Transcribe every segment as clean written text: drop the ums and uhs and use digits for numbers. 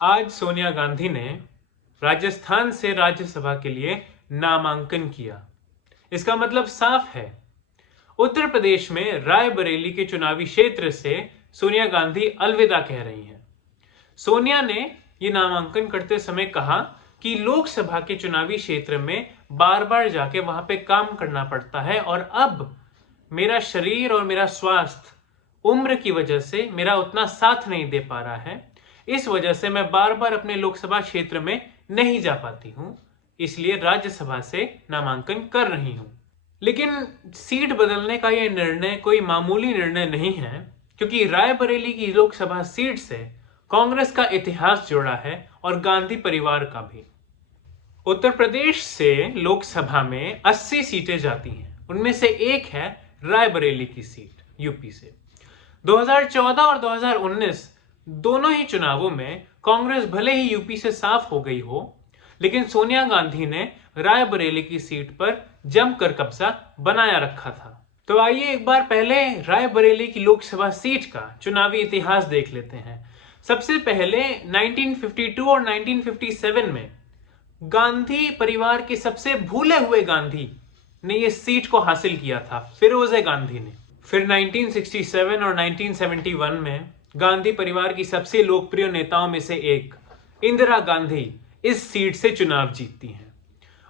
आज सोनिया गांधी ने राजस्थान से राज्यसभा के लिए नामांकन किया। इसका मतलब साफ है, उत्तर प्रदेश में रायबरेली के चुनावी क्षेत्र से सोनिया गांधी अलविदा कह रही हैं। सोनिया ने यह नामांकन करते समय कहा कि लोकसभा के चुनावी क्षेत्र में बार बार जाके वहां पे काम करना पड़ता है और अब मेरा शरीर और मेरा स्वास्थ्य उम्र की वजह से मेरा उतना साथ नहीं दे पा रहा है। इस वजह से मैं बार बार अपने लोकसभा क्षेत्र में नहीं जा पाती हूं, इसलिए राज्यसभा से नामांकन कर रही हूं। लेकिन सीट बदलने का यह निर्णय कोई मामूली निर्णय नहीं है, क्योंकि रायबरेली की लोकसभा सीट से कांग्रेस का इतिहास जुड़ा है और गांधी परिवार का भी। उत्तर प्रदेश से लोकसभा में 80 सीटें जाती हैं, उनमें से एक है रायबरेली की सीट यूपी से। 2014 और 2019 दोनों ही चुनावों में कांग्रेस भले ही यूपी से साफ हो गई हो, लेकिन सोनिया गांधी ने रायबरेली की सीट पर जमकर कब्जा बनाया रखा था। तो आइए एक बार पहले रायबरेली की लोकसभा सीट का चुनावी इतिहास देख लेते हैं। सबसे पहले 1952 और 1957 में गांधी परिवार के सबसे भूले हुए गांधी ने यह सीट को हासिल किया था, फिरोजे गांधी ने। फिर 1967 और 1971 में गांधी परिवार की सबसे लोकप्रिय नेताओं में से एक इंदिरा गांधी इस सीट से चुनाव जीतती हैं।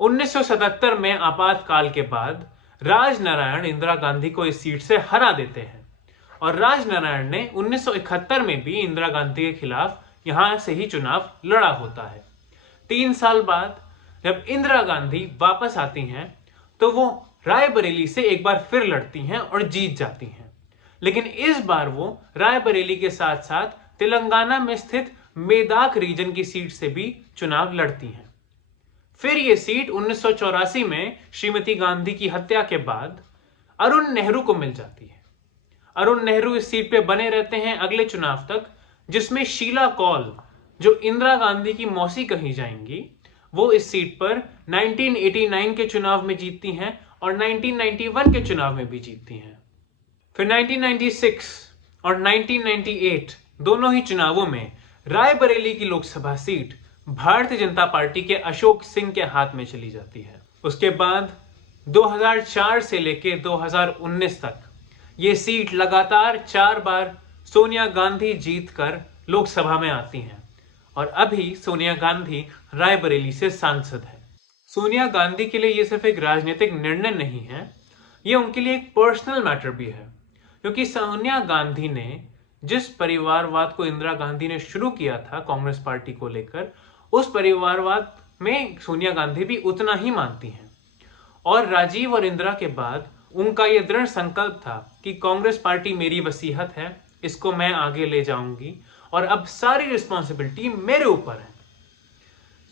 1977 में आपातकाल के बाद राजनारायण इंदिरा गांधी को इस सीट से हरा देते हैं और राजनारायण ने 1971 में भी इंदिरा गांधी के खिलाफ यहां से ही चुनाव लड़ा होता है। 3 साल बाद जब इंदिरा गांधी वापस आती हैं तो वो रायबरेली से एक बार फिर लड़ती हैं और जीत जाती हैं, लेकिन इस बार वो रायबरेली के साथ साथ तेलंगाना में स्थित मेदाक रीजन की सीट से भी चुनाव लड़ती हैं। फिर ये सीट 1984 में श्रीमती गांधी की हत्या के बाद अरुण नेहरू को मिल जाती है। अरुण नेहरू इस सीट पे बने रहते हैं अगले चुनाव तक, जिसमें शीला कौल, जो इंदिरा गांधी की मौसी कही जाएंगी, वो इस सीट पर 1989 के चुनाव में जीतती हैं और 1991 के चुनाव में भी जीतती हैं। फिर 1996 और 1998 दोनों ही चुनावों में रायबरेली की लोकसभा सीट भारतीय जनता पार्टी के अशोक सिंह के हाथ में चली जाती है। उसके बाद 2004 से लेकर 2019 तक ये सीट लगातार 4 बार सोनिया गांधी जीतकर लोकसभा में आती हैं और अभी सोनिया गांधी रायबरेली से सांसद है। सोनिया गांधी के लिए यह सिर्फ एक राजनीतिक निर्णय नहीं है, यह उनके लिए एक पर्सनल मैटर भी है, क्योंकि सोनिया गांधी ने जिस परिवारवाद को इंदिरा गांधी ने शुरू किया था कांग्रेस पार्टी को लेकर, उस परिवारवाद में सोनिया गांधी भी उतना ही मानती हैं। और राजीव और इंदिरा के बाद उनका यह दृढ़ संकल्प था कि कांग्रेस पार्टी मेरी वसीयत है, इसको मैं आगे ले जाऊंगी और अब सारी रिस्पॉन्सिबिलिटी मेरे ऊपर है।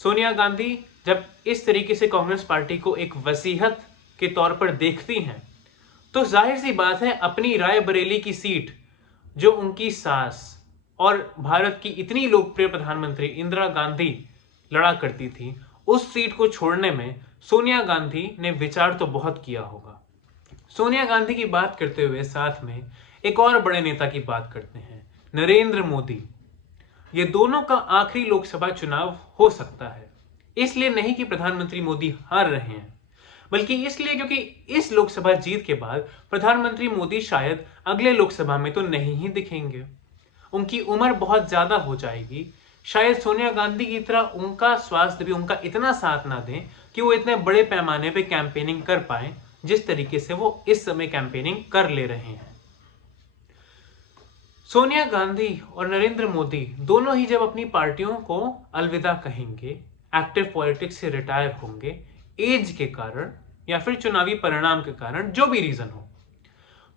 सोनिया गांधी जब इस तरीके से कांग्रेस पार्टी को एक वसीयत के तौर पर देखती हैं, तो जाहिर सी बात है अपनी रायबरेली की सीट, जो उनकी सास और भारत की इतनी लोकप्रिय प्रधानमंत्री इंदिरा गांधी लड़ा करती थी, उस सीट को छोड़ने में सोनिया गांधी ने विचार तो बहुत किया होगा। सोनिया गांधी की बात करते हुए साथ में एक और बड़े नेता की बात करते हैं, नरेंद्र मोदी। ये दोनों का आखिरी लोकसभा चुनाव हो सकता है, इसलिए नहीं कि प्रधानमंत्री मोदी हार रहे हैं, बल्कि इसलिए क्योंकि इस लोकसभा जीत के बाद प्रधानमंत्री मोदी शायद अगले लोकसभा में तो नहीं ही दिखेंगे। उनकी उम्र बहुत ज्यादा हो जाएगी, शायद सोनिया गांधी की तरह उनका स्वास्थ्य भी उनका इतना साथ ना दें कि वो इतने बड़े पैमाने पे कैंपेनिंग कर पाए जिस तरीके से वो इस समय कैंपेनिंग कर ले रहे हैं। सोनिया गांधी और नरेंद्र मोदी दोनों ही जब अपनी पार्टियों को अलविदा कहेंगे, एक्टिव पॉलिटिक्स से रिटायर होंगे, एज के कारण या फिर चुनावी परिणाम के कारण, जो भी रीजन हो,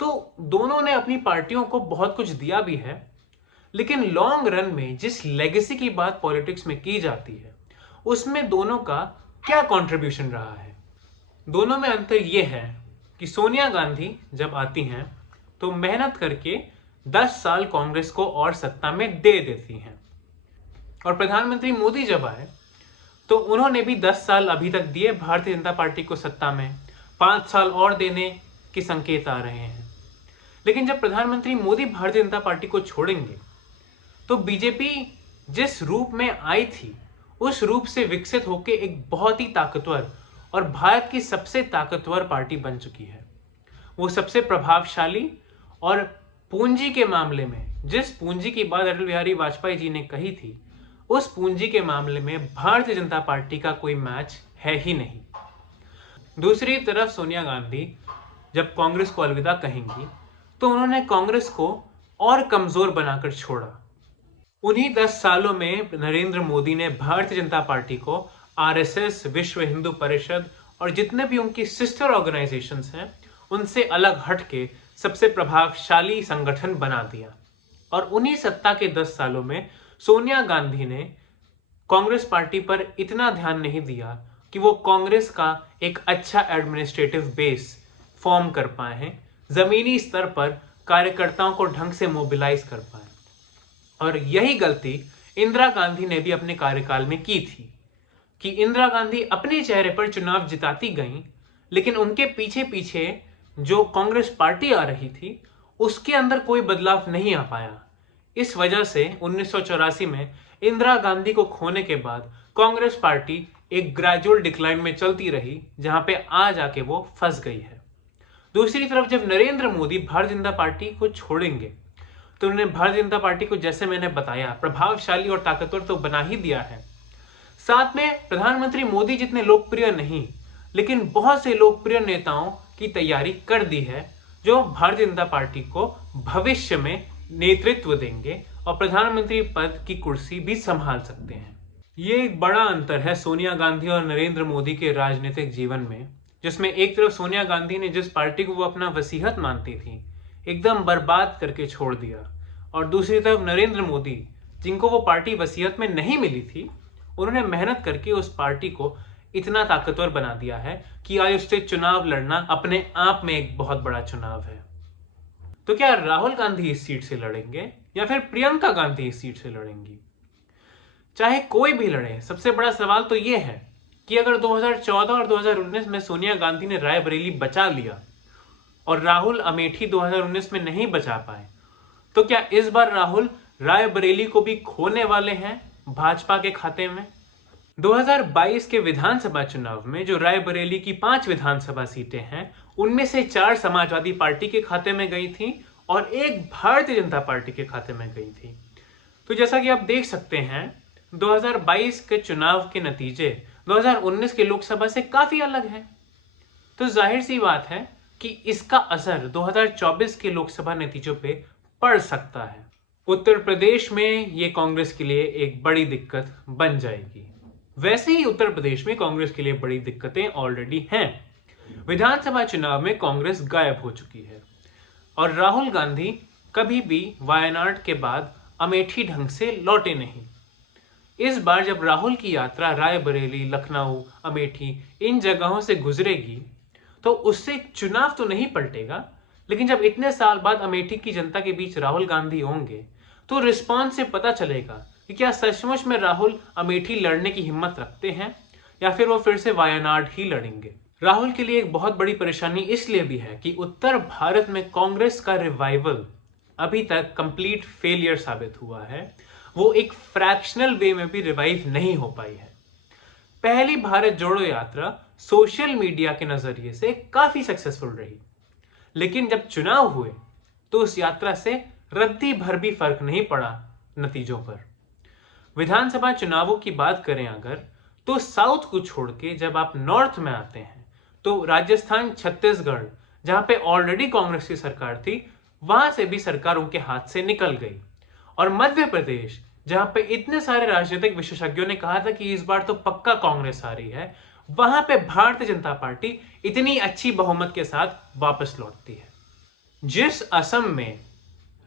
तो दोनों ने अपनी पार्टियों को बहुत कुछ दिया भी है, लेकिन लॉन्ग रन में जिस लेगेसी की बात पॉलिटिक्स में की जाती है, उसमें दोनों का क्या कंट्रीब्यूशन रहा है। दोनों में अंतर यह है कि सोनिया गांधी जब आती हैं तो मेहनत करके 10 साल कांग्रेस को और सत्ता में दे देती हैं, और प्रधानमंत्री मोदी जब आए तो उन्होंने भी 10 साल अभी तक दिए भारतीय जनता पार्टी को सत्ता में, 5 साल और देने के संकेत आ रहे हैं। लेकिन जब प्रधानमंत्री मोदी भारतीय जनता पार्टी को छोड़ेंगे तो बीजेपी जिस रूप में आई थी उस रूप से विकसित होकर एक बहुत ही ताकतवर और भारत की सबसे ताकतवर पार्टी बन चुकी है। वो सबसे प्रभावशाली और पूंजी के मामले में जिस पूंजी की बात अटल बिहारी वाजपेयी जी ने कही थी, उस पूंजी के मामले में भारतीय जनता पार्टी का कोई मैच है ही नहीं। दूसरी तरफ सोनिया गांधी जब कांग्रेस को अलविदा कहेंगी तो उन्होंने कांग्रेस को और कमजोर बनाकर छोड़ा। उन्हीं 10 सालों में नरेंद्र मोदी ने भारतीय जनता पार्टी को आरएसएस, विश्व हिंदू परिषद और जितने भी उनकी सिस्टर ऑर्गेनाइजेशंस हैं उनसे अलग हटके सबसे प्रभावशाली संगठन बना दिया। और उन्हीं सत्ता के 10 सालों में सोनिया गांधी ने कांग्रेस पार्टी पर इतना ध्यान नहीं दिया कि वो कांग्रेस का एक अच्छा एडमिनिस्ट्रेटिव बेस फॉर्म कर पाए हैं, जमीनी स्तर पर कार्यकर्ताओं को ढंग से मोबिलाइज कर पाए। और यही गलती इंदिरा गांधी ने भी अपने कार्यकाल में की थी कि इंदिरा गांधी अपने चेहरे पर चुनाव जिताती गईं, लेकिन उनके पीछे पीछे जो कांग्रेस पार्टी आ रही थी उसके अंदर कोई बदलाव नहीं आ पाया। इस वजह से 1984 में इंदिरा गांधी को खोने के बाद कांग्रेस पार्टी एक ग्रेजुअल डिक्लाइन में चलती रही, जहां पे आज आके वो फंस गई है। दूसरी तरफ जब नरेंद्र मोदी भारतीय जनता पार्टी को छोड़ेंगे तो उन्होंने भारतीय जनता पार्टी को, जैसे मैंने बताया, प्रभावशाली और ताकतवर तो बना ही दिया है, साथ में प्रधानमंत्री मोदी जितने लोकप्रिय नहीं लेकिन बहुत से लोकप्रिय नेताओं की तैयारी कर दी है जो भारतीय जनता पार्टी को भविष्य में नेतृत्व देंगे और प्रधानमंत्री पद की कुर्सी भी संभाल सकते हैं। ये एक बड़ा अंतर है सोनिया गांधी और नरेंद्र मोदी के राजनीतिक जीवन में, जिसमें एक तरफ सोनिया गांधी ने जिस पार्टी को वो अपना वसीयत मानती थी एकदम बर्बाद करके छोड़ दिया, और दूसरी तरफ नरेंद्र मोदी जिनको वो पार्टी वसीयत में नहीं मिली थी, उन्होंने मेहनत करके उस पार्टी को इतना ताकतवर बना दिया है कि आज उससे चुनाव लड़ना अपने आप में एक बहुत बड़ा चुनाव है। तो क्या राहुल गांधी इस सीट से लड़ेंगे या फिर प्रियंका गांधी इस सीट से लड़ेंगी? चाहे कोई भी लड़े, सबसे बड़ा सवाल तो यह है कि अगर 2014 और 2019 में सोनिया गांधी ने रायबरेली बचा लिया और राहुल अमेठी 2019 में नहीं बचा पाए, तो क्या इस बार राहुल रायबरेली को भी खोने वाले हैं भाजपा के खाते में? 2022 के विधानसभा चुनाव में जो रायबरेली की 5 विधानसभा सीटें हैं उनमें से 4 समाजवादी पार्टी के खाते में गई थी और 1 भारतीय जनता पार्टी के खाते में गई थी। तो जैसा कि आप देख सकते हैं 2022 के चुनाव के नतीजे 2019 के लोकसभा से काफी अलग हैं। तो जाहिर सी बात है कि इसका असर 2024 के लोकसभा नतीजों पे पड़ सकता है। उत्तर प्रदेश में ये कांग्रेस के लिए एक बड़ी दिक्कत बन जाएगी। वैसे ही उत्तर प्रदेश में कांग्रेस के लिए बड़ी दिक्कतें ऑलरेडी हैं। विधानसभा चुनाव में कांग्रेस गायब हो चुकी है और राहुल गांधी कभी भी वायनाड के बाद अमेठी ढंग से लौटे नहीं। इस बार जब राहुल की यात्रा रायबरेली, लखनऊ, अमेठी इन जगहों से गुजरेगी तो उससे चुनाव तो नहीं पलटेगा, लेकिन जब इतने साल बाद अमेठी की जनता के बीच राहुल गांधी होंगे तो रिस्पॉन्स से पता चलेगा कि क्या सचमुच में राहुल अमेठी लड़ने की हिम्मत रखते हैं या फिर वो फिर से वायनाड ही लड़ेंगे। राहुल के लिए एक बहुत बड़ी परेशानी इसलिए भी है कि उत्तर भारत में कांग्रेस का रिवाइवल अभी तक कंप्लीट फेलियर साबित हुआ है। वो एक फ्रैक्शनल वे में भी रिवाइव नहीं हो पाई है। पहली भारत जोड़ो यात्रा सोशल मीडिया के नजरिए से काफी सक्सेसफुल रही, लेकिन जब चुनाव हुए तो उस यात्रा से रत्ती भर भी फर्क नहीं पड़ा नतीजों पर। विधानसभा चुनावों की बात करें अगर, तो साउथ को छोड़ के जब आप नॉर्थ में आते हैं तो राजस्थान, छत्तीसगढ़ जहां पे ऑलरेडी कांग्रेस की सरकार थी, वहां से भी सरकार उनके हाथ से निकल गई। और मध्य प्रदेश जहां पे इतने सारे राजनीतिक विशेषज्ञों ने कहा था कि इस बार तो पक्का कांग्रेस आ रही है, वहां पे भारतीय जनता पार्टी इतनी अच्छी बहुमत के साथ वापस लौटती है। जिस असम में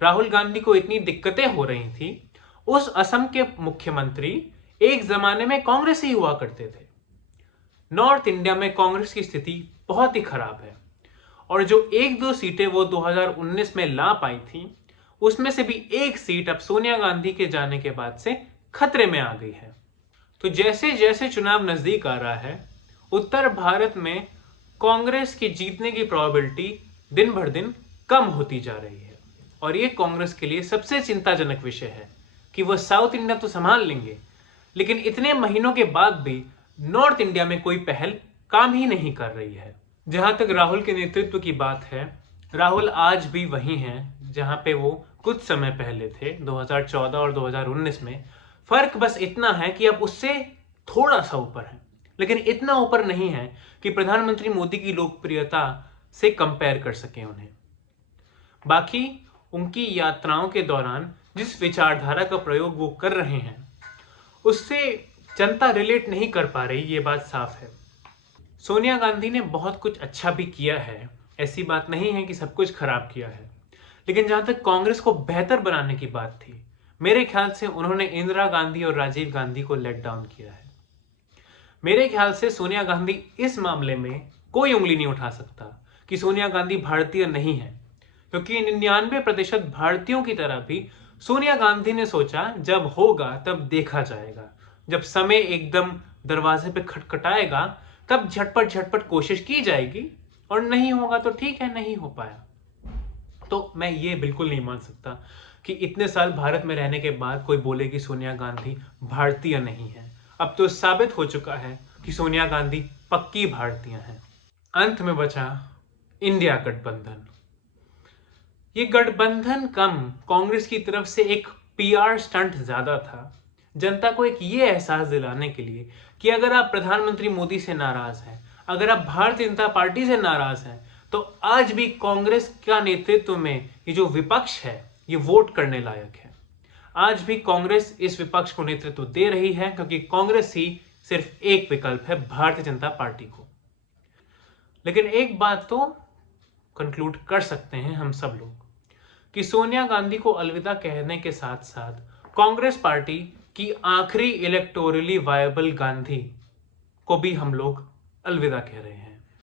राहुल गांधी को इतनी दिक्कतें हो रही थी, उस असम के मुख्यमंत्री एक जमाने में कांग्रेस ही हुआ करते थे। नॉर्थ इंडिया में कांग्रेस की स्थिति बहुत ही खराब है और जो 1-2 सीटें वो 2019 में ला पाई थी, उसमें से भी एक सीट अब सोनिया गांधी के जाने के बाद से खतरे में आ गई है। तो जैसे जैसे चुनाव नजदीक आ रहा है, उत्तर भारत में कांग्रेस की जीतने की प्रोबेबिलिटी दिन भर दिन कम होती जा रही है और ये कांग्रेस के लिए सबसे चिंताजनक विषय है कि वह साउथ इंडिया तो संभाल लेंगे, लेकिन इतने महीनों के बाद भी नॉर्थ इंडिया में कोई पहल काम ही नहीं कर रही है। जहां तक राहुल के नेतृत्व की बात है, राहुल आज भी वही हैं जहां पे वो कुछ समय पहले थे, 2014 और 2019 में। फर्क बस इतना है कि अब उससे थोड़ा सा ऊपर है, लेकिन इतना ऊपर नहीं है कि प्रधानमंत्री मोदी की लोकप्रियता से कंपेयर कर सके उन्हें। बाकी उनकी यात्राओं के दौरान जिस विचारधारा का प्रयोग वो कर रहे हैं, उससे जनता रिलेट नहीं कर पा रही, ये बात साफ है। सोनिया गांधी ने बहुत कुछ अच्छा भी किया है, ऐसी बात नहीं है कि सब कुछ खराब किया है, लेकिन जहां तक कांग्रेस को बेहतर बनाने की बात थी, मेरे ख्याल से उन्होंने इंदिरा गांधी और राजीव गांधी को लेट डाउन किया है। मेरे ख्याल से सोनिया गांधी इस मामले में कोई उंगली नहीं उठा सकता कि सोनिया गांधी भारतीय नहीं है, क्योंकि 99% भारतीयों की तरह भी सोनिया गांधी ने सोचा जब होगा तब देखा जाएगा, जब समय एकदम दरवाजे पे खटखटाएगा तब झटपट झटपट कोशिश की जाएगी, और नहीं होगा तो ठीक है, नहीं हो पाया। तो मैं ये बिल्कुल नहीं मान सकता कि इतने साल भारत में रहने के बाद कोई बोले कि सोनिया गांधी भारतीय नहीं है। अब तो साबित हो चुका है कि सोनिया गांधी पक्की भारतीय हैं। अंत में बचा इंडिया गठबंधन। ये गठबंधन कम कांग्रेस की तरफ से एक पीआर स्टंट ज्यादा था, जनता को एक ये एहसास दिलाने के लिए कि अगर आप प्रधानमंत्री मोदी से नाराज हैं, अगर आप भारतीय जनता पार्टी से नाराज हैं, तो आज भी कांग्रेस का नेतृत्व में ये जो विपक्ष है ये वोट करने लायक है। आज भी कांग्रेस इस विपक्ष को नेतृत्व दे रही है, क्योंकि कांग्रेस ही सिर्फ एक विकल्प है भारतीय जनता पार्टी को। लेकिन एक बात तो कंक्लूड कर सकते हैं हम सब लोग कि सोनिया गांधी को अलविदा कहने के साथ साथ कांग्रेस पार्टी की आखिरी इलेक्टोरली वायबल गांधी को भी हम लोग अलविदा कह रहे हैं।